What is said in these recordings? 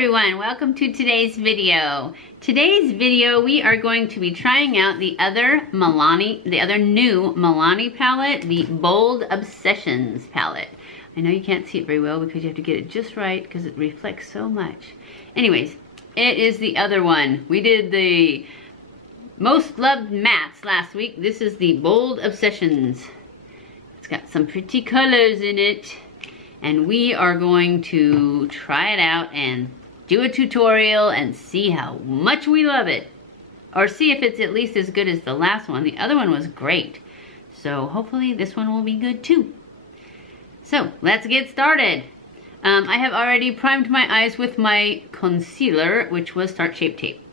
everyone, welcome to today's video. Today's video we are going to be trying out the other new Milani palette, the Bold Obsessions palette. I know you can't see it very well because you have to get it just right because it reflects so much. Anyways, it is the other one. We did the most loved mattes last week. This is the Bold Obsessions. It's got some pretty colors in it. And we are going to try it out and do a tutorial and see how much we love it. Or see if it's at least as good as the last one. The other one was great. So hopefully this one will be good too. So let's get started. I have already primed my eyes with my concealer, which was Tarte Shape Tape.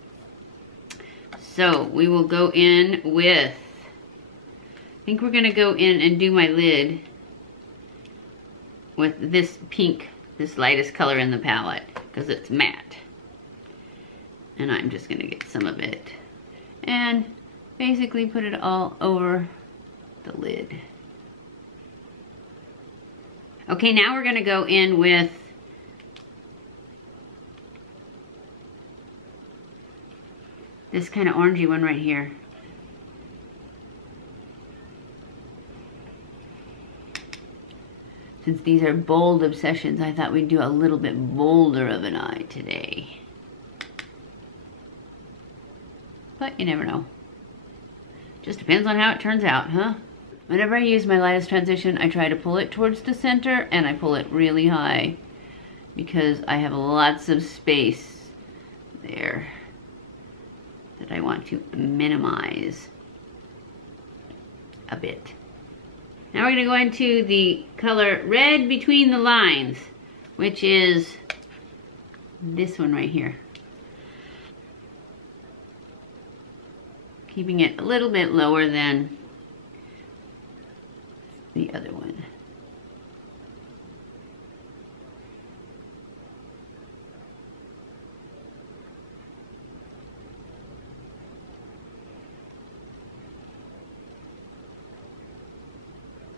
So we will go in with, I think we're gonna go in and do my lid with this pink, this lightest color in the palette, because it's matte. And I'm just gonna get some of it and basically put it all over the lid. Okay, now we're gonna go in with this kind of orangey one right here. Since these are bold obsessions, I thought we'd do a little bit bolder of an eye today. But you never know. Just depends on how it turns out, huh? Whenever I use my lightest transition, I try to pull it towards the center and I pull it really high because I have lots of space there that I want to minimize a bit. Now we're going to go into the color Red Between the Lines, which is this one right here. Keeping it a little bit lower than the other one.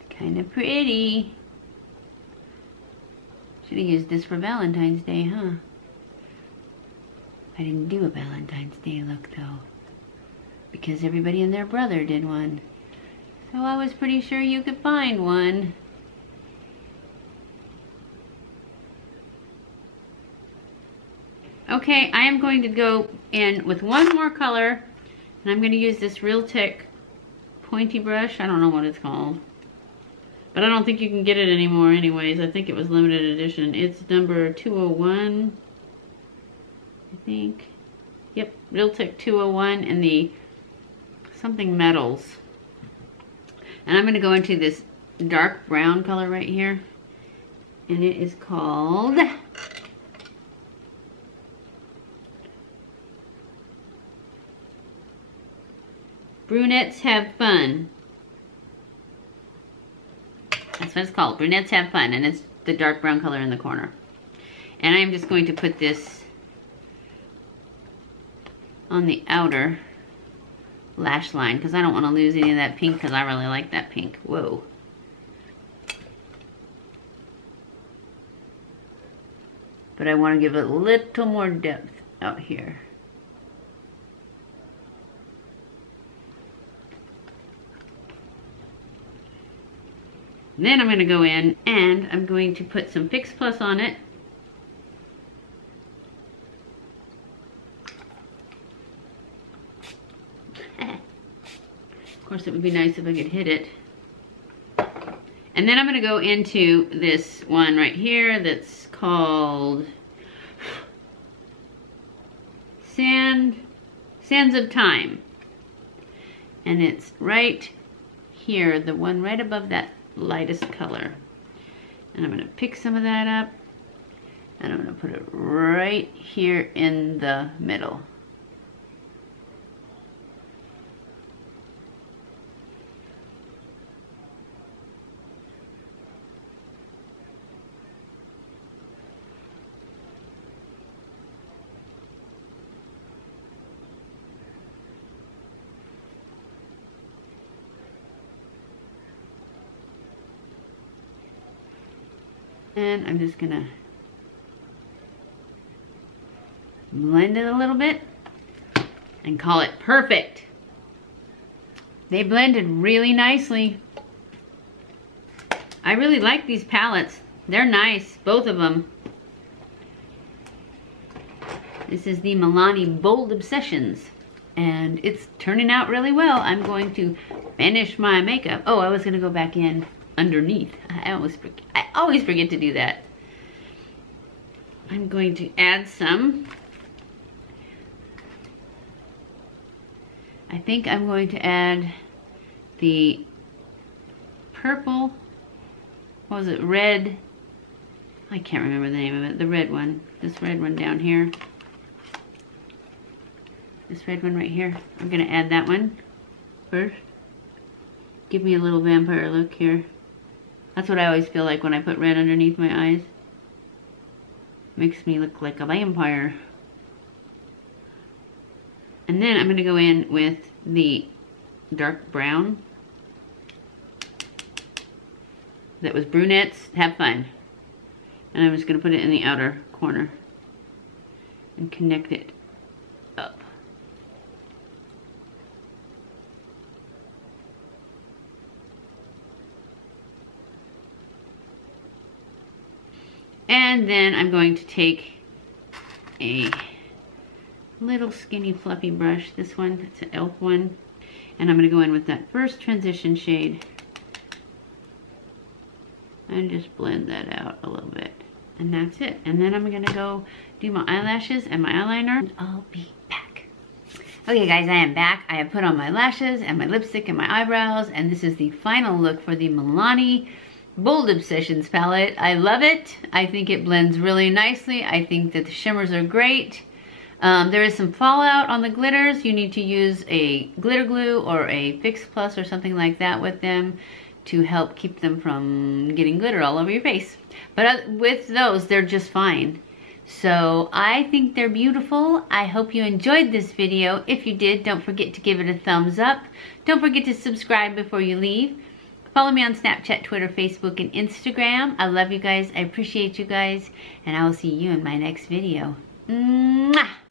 Kind of pretty. Should have used this for Valentine's Day, huh? I didn't do a Valentine's Day look though, because everybody and their brother did one. So I was pretty sure you could find one. Okay, I am going to go in with one more color, and I'm going to use this Real Tech pointy brush. I don't know what it's called. But I don't think you can get it anymore anyways. I think it was limited edition. It's number 201, I think. Yep, Real Tech 201 in the something metals. And I'm going to go into this dark brown color right here. And it is called Brunettes Have Fun. That's what it's called, Brunettes Have Fun, and it's the dark brown color in the corner. And I'm just going to put this on the outer lash line because I don't want to lose any of that pink because I really like that pink. Whoa. But I want to give it a little more depth out here. Then I'm going to go in and I'm going to put some Fix Plus on it. Of course, it would be nice if I could hit it. And then I'm going to go into this one right here that's called Sands of Time. And it's right here, the one right above that lightest color. And I'm going to pick some of that up and I'm going to put it right here in the middle. And I'm just gonna blend it a little bit, and call it perfect. They blended really nicely. I really like these palettes. They're nice, both of them. This is the Milani Bold Obsessions, and it's turning out really well. I'm going to finish my makeup. Oh, I was gonna go back in underneath. I always forget to do that. I'm going to add some. I think I'm going to add the purple, what was it, red, I can't remember the name of it, the red one, this red one down here. This red one right here. I'm gonna add that one first. Give me a little vampire look here. That's what I always feel like when I put red underneath my eyes. Makes me look like a vampire. And then I'm gonna go in with the dark brown. That was brunettes. Have fun. And I'm just gonna put it in the outer corner and connect it up. And then I'm going to take a little skinny fluffy brush, this one, it's an e.l.f. one, and I'm going to go in with that first transition shade and just blend that out a little bit. And that's it. And then I'm going to go do my eyelashes and my eyeliner. And I'll be back. Okay guys, I am back. I have put on my lashes and my lipstick and my eyebrows, and this is the final look for the Milani Bold Obsessions palette. I love it. I think it blends really nicely. I think that the shimmers are great. There is some fallout on the glitters. You need to use a glitter glue or a Fix Plus or something like that with them to help keep them from getting glitter all over your face. But with those, they're just fine. So I think they're beautiful. I hope you enjoyed this video. If you did, don't forget to give it a thumbs up. Don't forget to subscribe before you leave. Follow me on Snapchat, Twitter, Facebook, and Instagram. I love you guys. I appreciate you guys. And I will see you in my next video. Mwah!